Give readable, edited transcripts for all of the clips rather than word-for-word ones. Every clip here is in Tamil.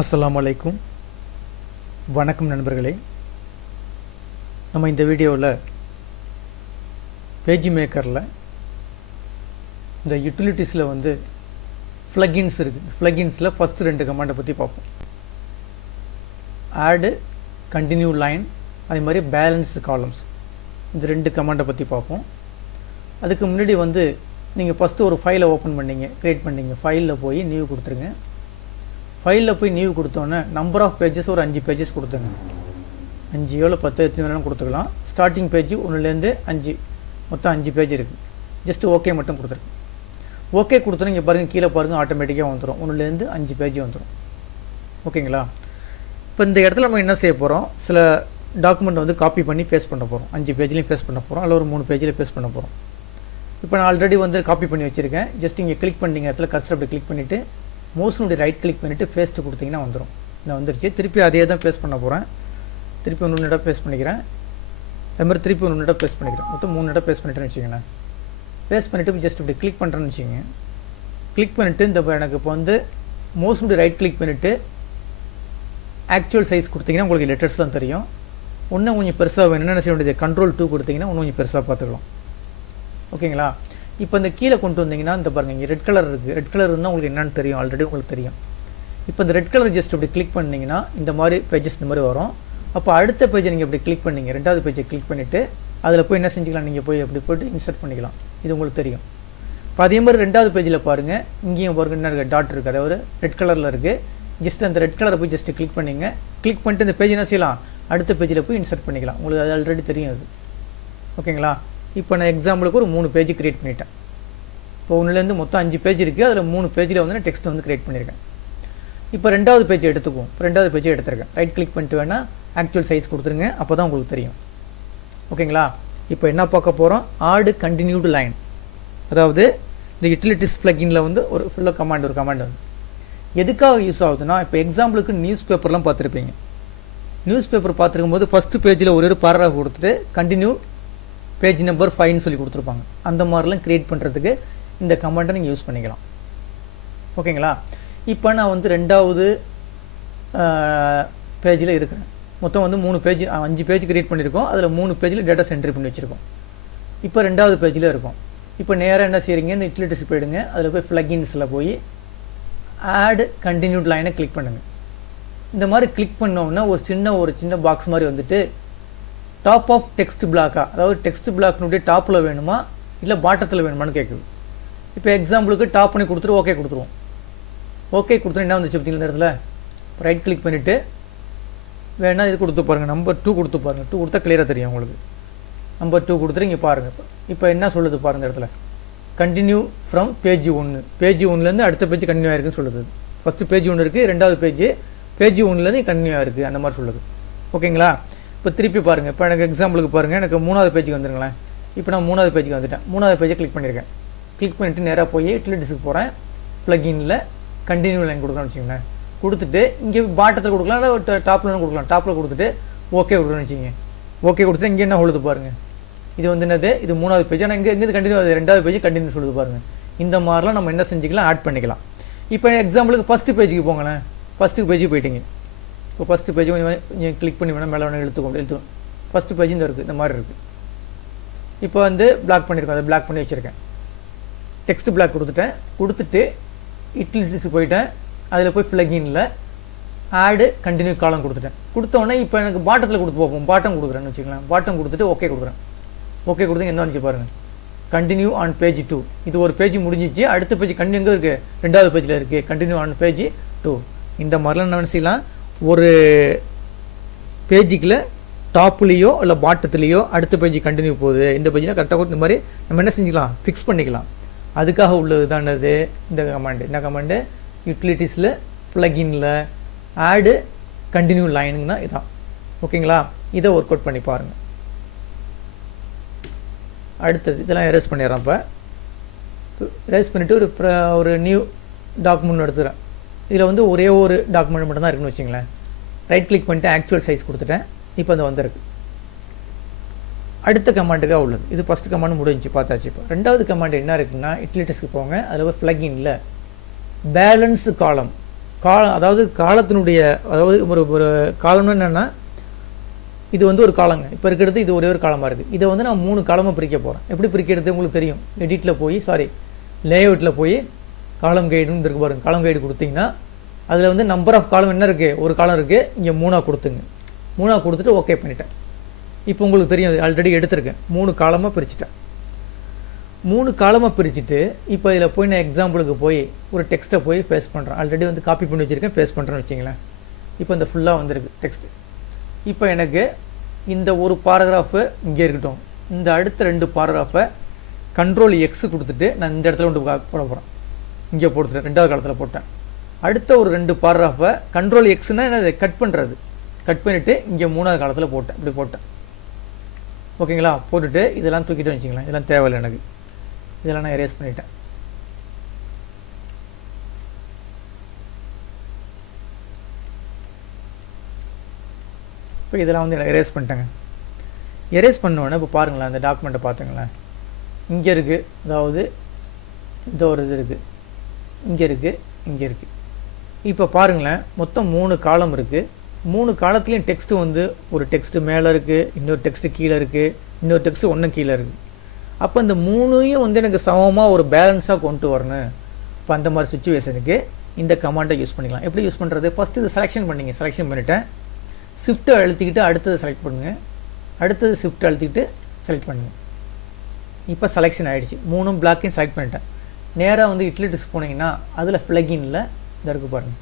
அஸ்ஸலாமு அலைக்கும். வணக்கம் நண்பர்களே. நம்ம இந்த வீடியோவில் பேஜ்மேக்கரில் இந்த யூட்டிலிட்டிஸில் வந்து ஃப்ளகின்ஸ் இருக்குது. ஃப்ளகின்ஸில் ஃபஸ்ட்டு 2 கமாண்டை பற்றி பார்ப்போம். ஆடு, கண்டினியூ லைன், அதே மாதிரி பேலன்ஸ் காலம்ஸ், இந்த 2 கமாண்டை பற்றி பார்ப்போம். அதுக்கு முன்னாடி வந்து நீங்கள் ஃபஸ்ட்டு ஒரு ஃபைலை ஓப்பன் பண்ணிங்க, க்ரியேட் பண்ணிங்க. ஃபைலில் போய் நியூ கொடுத்துருங்க. ஃபைலில் போய் நியூ கொடுத்தோன்னே நம்பர் ஆஃப் பேஜஸ் ஒரு 5 பேஜஸ் கொடுத்துங்க. 5 எவ்வளோ 10 எத்தனை வேணாலும் கொடுத்துக்கலாம். ஸ்டார்டிங் பேஜ் 1லேருந்து 5, மொத்தம் 5 பேஜ் இருக்குது. ஜஸ்ட்டு ஓகே மட்டும் கொடுத்துருங்க. ஓகே கொடுத்தோன்னா இங்கே பாருங்கள், கீழே பாருங்கள், ஆட்டோமேட்டிக்காக வந்துடும். 1லேருந்து 5 பேஜ் வந்துடும். ஓகேங்களா? இப்போ இந்த இடத்துல நம்ம என்ன செய்ய போகிறோம், சில டாக்குமெண்ட் வந்து காப்பி பண்ணி பேஸ்ட் பண்ண போகிறோம். 5 பேஜ்லேயும் பேஸ்ட் பண்ண போகிறோம், அல்ல ஒரு 3 பேஜில் பேஸ்ட் பண்ண போகிறோம். இப்போ நான் ஆல்ரெடி வந்து காப்பி பண்ணி வச்சுருக்கேன். ஜஸ்ட் இங்கே கிளிக் பண்ணிங்க, இடத்துல கர்சர் அப்படி கிளிக் பண்ணிவிட்டு மவுஸ்னுடைய ரைட் கிளிக் பண்ணிவிட்டு பேஸ்ட்டு கொடுத்தீங்கன்னா வந்துடும். நான் வந்துருச்சு. திருப்பி அதே தான் பேஸ்ட் பண்ண போகிறேன். திருப்பி 1 இடம் பேஸ்ட் பண்ணிக்கிறேன். அது மாதிரி திருப்பி 1 இடம் பேஸ்ட் பண்ணிக்கிறேன். மொத்தம் 3 இடம் பேஸ்ட் பண்ணிட்டேன்னு வச்சுக்கோங்களேன். பேஸ்ட் பண்ணிவிட்டு ஜஸ்ட் இப்படி கிளிக் பண்ணுறேன்னு வச்சுக்கோங்க. கிளிக் பண்ணிவிட்டு இந்த எனக்கு இப்போ வந்து மவுஸ்னுடைய ரைட் கிளிக் பண்ணிவிட்டு ஆக்சுவல் சைஸ் கொடுத்தீங்கன்னா உங்களுக்கு லெட்டர்ஸ் தான் தெரியும். இன்னும் கொஞ்சம் பெருசாக வேணும்னா என்ன செய்ய வேண்டியது, Ctrl 2 கொடுத்தீங்கன்னா இன்னும் கொஞ்சம் பெருசாக பார்த்துக்கலாம். ஓகேங்களா? இப்போ இந்த கீழே கொண்டு வந்தீங்கன்னா இந்த பாருங்கள், இங்கே ரெட் கலர் இருக்குது. ரெட் கலர் இருந்தால் உங்களுக்கு என்னென்னு தெரியும், ஆல்ரெடி உங்களுக்கு தெரியும். இப்போ இந்த ரெட் கலர் ஜஸ்ட் இப்படி கிளிக் பண்ணிங்கன்னா இந்த மாதிரி பேஜஸ் இந்த மாதிரி வரும். அப்போ அடுத்த பேஜை நீங்கள் இப்படி கிளிக் பண்ணிங்க, 2வது பேஜை கிளிக் பண்ணிவிட்டு அதில் போய் என்ன செஞ்சுக்கலாம், நீங்கள் போய் அப்படி போய்ட்டு இன்சர்ட் பண்ணிக்கலாம். இது உங்களுக்கு தெரியும். இப்போ அதே மாதிரி 2வது பேஜில் பாருங்கள், இங்கேயும் பாருங்கள் என்ன இருக்குது, டாட் இருக்குது, அதாவது ரெட் கலரில் இருக்குது. ஜஸ்ட் அந்த ரெட் கலரை போய் ஜஸ்ட்டு கிளிக் பண்ணிங்க. கிளிக் பண்ணிட்டு இந்த பேஜ் என்ன செய்யலாம், அடுத்த பேஜில் போய் இன்சர்ட் பண்ணிக்கலாம். உங்களுக்கு அது ஆல்ரெடி தெரியும் அது. ஓகேங்களா? இப்போ நான் எக்ஸாம்பிளுக்கு ஒரு 3 பேஜ் க்ரியேட் பண்ணிட்டேன். இப்போ 1லேருந்து மொத்தம் 5 பேஜ் இருக்குது. அதில் 3 பேஜில் வந்து நான் டெக்ஸ்ட் வந்து க்ரியேட் பண்ணியிருக்கேன். இப்போ 2வது பேஜ் எடுத்துக்குவோம். 2வது பேஜை எடுத்துருக்கேன். ரைட் கிளிக் பண்ணிட்டு வேணால் ஆக்சுவல் சைஸ் கொடுத்துருங்க, அப்போ தான் உங்களுக்கு தெரியும். ஓகேங்களா? இப்போ என்ன பார்க்க போகிறோம், ஆடு கண்டினியூடு லைன். அதாவது இந்த யூட்டிலிட்டிஸ் ப்ளகின்ல வந்து ஒரு ஃபுல்லாக கமாண்ட், ஒரு கமாண்ட் வந்து எதுக்காக யூஸ் ஆகுதுன்னா, இப்போ எக்ஸாம்பிளுக்கு நியூஸ் பேப்பர்லாம் பார்த்துருப்பீங்க. நியூஸ் பேப்பர் பார்த்துருக்கும் போது ஃபஸ்ட்டு பேஜில் ஒரு பேராகிராஃப் கொடுத்துட்டு கண்டினியூ பேஜ் நம்பர் 5ன்னு சொல்லி கொடுத்துருப்பாங்க. அந்த மாதிரிலாம் க்ரியேட் பண்ணுறதுக்கு இந்த கமாண்டை நீங்கள் யூஸ் பண்ணிக்கலாம். ஓகேங்களா? இப்போ நான் வந்து 2வது பேஜில் இருக்கிறேன். மொத்தம் வந்து 3 பேஜ், 5 பேஜ் க்ரியேட் பண்ணியிருக்கோம். அதில் 3 பேஜில் டேட்டா என்ட்ரி பண்ணி வச்சுருக்கோம். இப்போ 2வது பேஜில் இருக்கும். இப்போ நேராக என்ன செய்கிறீங்க, இந்த யூட்டிலிட்டிஸ் போயிடுங்க. அதில் போய் ஃப்ளகின்ஸில் போய் ஆட் கண்டினியூட் லைனை கிளிக் பண்ணுங்கள். இந்த மாதிரி கிளிக் பண்ணோன்னா ஒரு சின்ன பாக்ஸ் மாதிரி வந்துட்டு டாப் ஆஃப் டெக்ஸ்ட் பிளாக்கா, அதாவது டெக்ஸ்ட் பிளாக்னுடைய டாப்பில் வேணுமா இல்லை பாட்டத்தில் வேணுமான்னு கேட்குது. இப்போ எக்ஸாம்பிளுக்கு டாப் பண்ணி கொடுத்துட்டு ஓகே கொடுத்துருவோம். ஓகே கொடுத்துட்டு என்ன வந்துச்சு பார்த்தீங்களா, இந்த இடத்துல ரைட் கிளிக் பண்ணிவிட்டு வேணால் இது கொடுத்து பாருங்கள், நம்பர் 2 கொடுத்து பாருங்கள். 2 கொடுத்தா கிளியராக தெரியும் உங்களுக்கு. நம்பர் 2 கொடுத்துட்டு இங்கே பாருங்கள். இப்போ என்ன சொல்லுது பாருங்கள், இடத்துல கண்டினியூ ஃப்ரம் பேஜ் 1. பேஜ் 1லேருந்து அடுத்த பேஜ் கண்டினியூ ஆயிருக்குன்னு சொல்லுது. ஃபஸ்ட்டு பேஜ் 1 இருக்குது, 2வது பேஜ் 1லேருந்து கண்டினியூ ஆயிருக்கு, அந்த மாதிரி சொல்லுது. ஓகேங்களா? இப்போ திருப்பி பாருங்கள். இப்போ எனக்கு எக்ஸாம்பிளுக்கு பாருங்கள், எனக்கு 3வது பேஜுக்கு வந்துருங்களேன். இப்போ நான் 3வது பேஜுக்கு வந்துட்டேன். 3வது பேஜை கிளிக் பண்ணியிருக்கேன். கிளிக் பண்ணிவிட்டு நேராக போய் யூட்டிலிட்டிஸ்க்கு போகிறேன். ப்ளகின்ல கண்டினியூ லைன் கொடுக்கணும்னு வச்சுக்கோங்களேன். கொடுத்துட்டு இங்கே பாட்டத்தில் கொடுக்கலாம், இல்லை டாப்பில் கொடுக்கலாம். டாப்பில் கொடுத்துட்டு ஓகே கொடுக்கணும்னு வச்சுக்கோங்க. ஓகே கொடுத்துட்டு இங்கே என்ன சொல்லுது பாருங்கள், இது வந்து என்னது, இது 3வது பேஜ். ஆனால் இங்கே கண்டினியூ ஆகுது, 2வது பேஜ் கண்டினியூ சொல்லுது பாருங்கள். இந்த மாதிரிலாம் நம்ம என்ன செஞ்சுக்கலாம், ஆட் பண்ணிக்கலாம். இப்போ எக்ஸாம்பிளுக்கு ஃபஸ்ட்டு பேஜுக்கு போங்களேன். ஃபஸ்ட்டு பேஜுக்கு போயிட்டீங்க. இப்போ ஃபஸ்ட்டு பேஜ் கொஞ்சம் கிளிக் பண்ணி வேணால் மேலே வேணால் எழுத்துக்கும். ஃபஸ்ட்டு பேஜ் இந்த இருக்குது, இந்த மாதிரி இருக்குது. இப்போ வந்து பிளாக் பண்ணியிருக்கோம், அதை பிளாக் பண்ணி வச்சுருக்கேன். டெக்ஸ்ட் பிளாக் கொடுத்துட்டு யூட்டிலிட்டிஸ்க்கு போயிட்டேன். அதில் போய் ப்ளகின்ல ஆடு கண்டினியூ காலம் கொடுத்தோடனே இப்போ எனக்கு பாட்டத்தில் கொடுத்து பார்ப்போம். பாட்டம் கொடுக்குறேன்னு வச்சுக்கலாம். பாட்டம் கொடுத்துட்டு ஓகே கொடுக்குறேன். ஓகே கொடுத்து என்ன வந்துச்சு பாருங்கள், கண்டினியூ ஆன் பேஜ் 2. இது ஒரு பேஜ் முடிஞ்சிச்சு. அடுத்த பேஜ் கண்டினியூ எங்கே இருக்குது, 2வது பேஜில் இருக்குது, கண்டினியூ ஆன் பேஜ் 2. இந்த மாதிரிலாம் என்ன செய்யலாம், ஒரு பேஜுக்குள்ள டாப்லேயோ இல்லை பாட்டத்துலேயோ அடுத்த பேஜ் கண்டினியூ போகுது, இந்த பேஜில் கரெக்டாக இந்த மாதிரி நம்ம என்ன செஞ்சுக்கலாம், ஃபிக்ஸ் பண்ணிக்கலாம். அதுக்காக உள்ளது தானது இந்த கமாண்டு. என்ன கமாண்டு, யூட்டிலிட்டிஸில் ப்ளகின்ல ஆடு கண்டினியூ லைனுங்கன்னா இதான். ஓகேங்களா? இதை ஒர்க் அவுட் பண்ணி பாருங்கள். அடுத்தது இதெல்லாம் எரேஸ் பண்ணிடுறேன். இப்போ எரேஸ் பண்ணிவிட்டு ஒரு நியூ டாக்குமெண்ட் எடுத்துக்கிறேன். இதில் வந்து ஒரே ஒரு டாக்குமெண்ட் மட்டும் தான் இருக்குன்னு வச்சுங்களேன். ரைட் கிளிக் பண்ணிட்டு ஆக்சுவல் சைஸ் கொடுத்துட்டேன். இப்போ அது வந்திருக்கு. அடுத்த கமாண்டுக்காக உள்ளது. இது ஃபஸ்ட்டு கமாண்டு முடிஞ்சு பார்த்தாச்சு. இப்போ 2வது கமாண்டு என்ன இருக்குன்னா, யூட்டிலிட்டிஸ்க்கு போங்க. அதில் ஒரு ப்ளகின்ல பேலன்ஸ் காலம் அதாவது காலத்தினுடைய அதாவது ஒரு காலம்னு என்னென்னா இது வந்து ஒரு காலங்க. இப்போ இருக்கிறது இது ஒரே ஒரு காலமாக இருக்குது. இதை வந்து நான் 3 காலமாக பிரிக்க போகிறேன். எப்படி பிரிக்கிறது உங்களுக்கு தெரியும். எடிட்டில் போய் லேஅவுட்டில் போய் காலம் கைடுன்னு இருக்கு பாருங்கள். காலம் கைடு கொடுத்தீங்கன்னா அதில் வந்து நம்பர் ஆஃப் காலம் என்ன இருக்குது, ஒரு காலம் இருக்குது. இங்கே 3ஆக கொடுத்துங்க. 3ஆக கொடுத்துட்டு ஓகே பண்ணிட்டேன். இப்போ உங்களுக்கு தெரியும் ஆல்ரெடி எடுத்திருக்கேன். 3 காலமாக பிரிச்சுட்டேன். 3 காலமாக பிரிச்சுட்டு இப்போ இதில் போய் நான் எக்ஸாம்பிளுக்கு போய் ஒரு டெக்ஸ்ட்டை போய் பேஸ்ட் பண்ணுறேன். ஆல்ரெடி வந்து காப்பி பண்ணி வச்சுருக்கேன், பேஸ்ட் பண்ணுறேன்னு வச்சிங்களேன். இப்போ இந்த ஃபுல்லாக வந்துருக்கு டெக்ஸ்ட்டு. இப்போ எனக்கு இந்த ஒரு பாராகிராஃபு இங்கே இருக்கட்டும். இந்த அடுத்த 2 பாராகிராஃபை Ctrl X கொடுத்துட்டு நான் இந்த இடத்துல ஒன்று போட போகிறேன். இங்கே போட்டுட்டேன், 2வது காலத்தில் போட்டேன். அடுத்த ஒரு 2 பாராகிராஃபை Ctrl Xன்னா என்ன, கட் பண்ணுறது. கட் பண்ணிவிட்டு இங்கே 3வது காலத்தில் போட்டேன். இப்படி போட்டேன். ஓகேங்களா. போட்டுட்டு இதெல்லாம் தூக்கிட்டு வச்சிங்களேன். இதெல்லாம் தேவையில்லை எனக்கு. இதெல்லாம் நான் எரேஸ் பண்ணிட்டேன். இப்போ இதெல்லாம் வந்து எரேஸ் பண்ணிட்டேங்க. எரேஸ் பண்ணோன்னே இப்போ பாருங்களேன், அந்த டாக்குமெண்ட்டை பார்த்துங்களேன். இங்கே இருக்குது, அதாவது இந்த ஒரு இது இருக்குது, இங்கே இருக்குது, இங்கே இருக்குது. இப்போ பாருங்களேன், மொத்தம் 3 காலம் இருக்குது. 3 காலத்துலேயும் டெக்ஸ்ட்டு வந்து ஒரு டெக்ஸ்ட்டு மேலே இருக்குது, இன்னொரு டெக்ஸ்ட்டு கீழே இருக்குது, இன்னொரு டெக்ஸ்ட்டு ஒன்று கீழே இருக்குது. அப்போ இந்த 3ஐயும் வந்து எனக்கு சமமாக ஒரு பேலன்ஸாக கொண்டு வரணும். இப்போ அந்த மாதிரி சுச்சுவேஷனுக்கு இந்த கமாண்டை யூஸ் பண்ணிக்கலாம். எப்படி யூஸ் பண்ணுறது, ஃபஸ்ட்டு இது செலெக்ஷன் பண்ணிங்க. செலெக்ஷன் பண்ணிவிட்டேன். ஷிஃப்ட்டை அழுத்திக்கிட்டு அடுத்தது செலக்ட் பண்ணுங்கள். அடுத்தது ஷிஃப்ட் அழுத்திக்கிட்டு செலக்ட் பண்ணுங்கள். இப்போ செலெக்ஷன் ஆகிடுச்சு. 3 பிளாக்கையும் செலக்ட் பண்ணிட்டேன். நேராக வந்து யூட்டிலிட்டிஸ் போனீங்கன்னா அதில் ப்ளகின்ல இதை இருக்குது பாருங்கள்,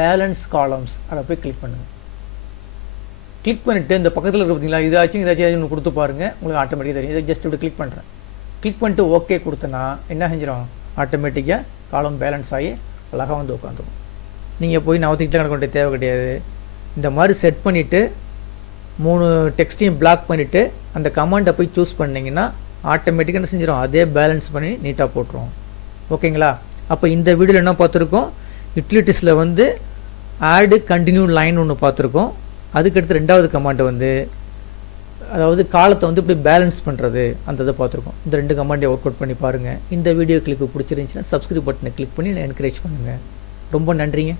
பேலன்ஸ் காலம்ஸ். அதை போய் கிளிக் பண்ணுங்கள். கிளிக் பண்ணிவிட்டு இந்த பக்கத்தில் இருக்க பார்த்தீங்களா, இதாச்சும் ஒன்று கொடுத்து பாருங்கள். உங்களுக்கு ஆட்டோமேட்டிக்காக தெரியும். இதை ஜஸ்ட் இப்படி கிளிக் பண்ணுறேன். கிளிக் பண்ணிட்டு ஓகே கொடுத்தனா என்ன செஞ்சிடும், ஆட்டோமேட்டிக்காக காலம் பேலன்ஸ் ஆகி அழகாக வந்து உட்காந்துரும். நீங்கள் போய் நவத்திக்கிட்ட கணக்கு வேண்டிய தேவை கிடையாது. இந்த மாதிரி செட் பண்ணிவிட்டு 3 டெக்ஸ்ட்டையும் பிளாக் பண்ணிவிட்டு அந்த கமாண்டை போய் சூஸ் பண்ணிங்கன்னா ஆட்டோமேட்டிக்காக என்ன செஞ்சிடும், அதே பேலன்ஸ் பண்ணி நீட்டாக போட்டுருவோம். ஓகேங்களா. அப்போ இந்த வீடியோவில் என்ன பார்த்துருக்கோம், யூட்டிலிட்டிஸில் வந்து ஆடு கண்டினியூ லைன் ஒன்று பார்த்துருக்கோம். அதுக்கடுத்து 2வது கமாண்டை வந்து அதாவது காலத்தை வந்து இப்படி பேலன்ஸ் பண்ணுறது அந்த இதை பார்த்துருக்கோம். இந்த 2 கமாண்டை ஒர்க் அவுட் பண்ணி பாருங்கள். இந்த வீடியோ கிளிப்பு பிடிச்சிருந்துச்சுன்னா சப்ஸ்கிரைப் பட்டனை கிளிக் பண்ணி என்கரேஜ் பண்ணுங்கள். ரொம்ப நன்றிங்க.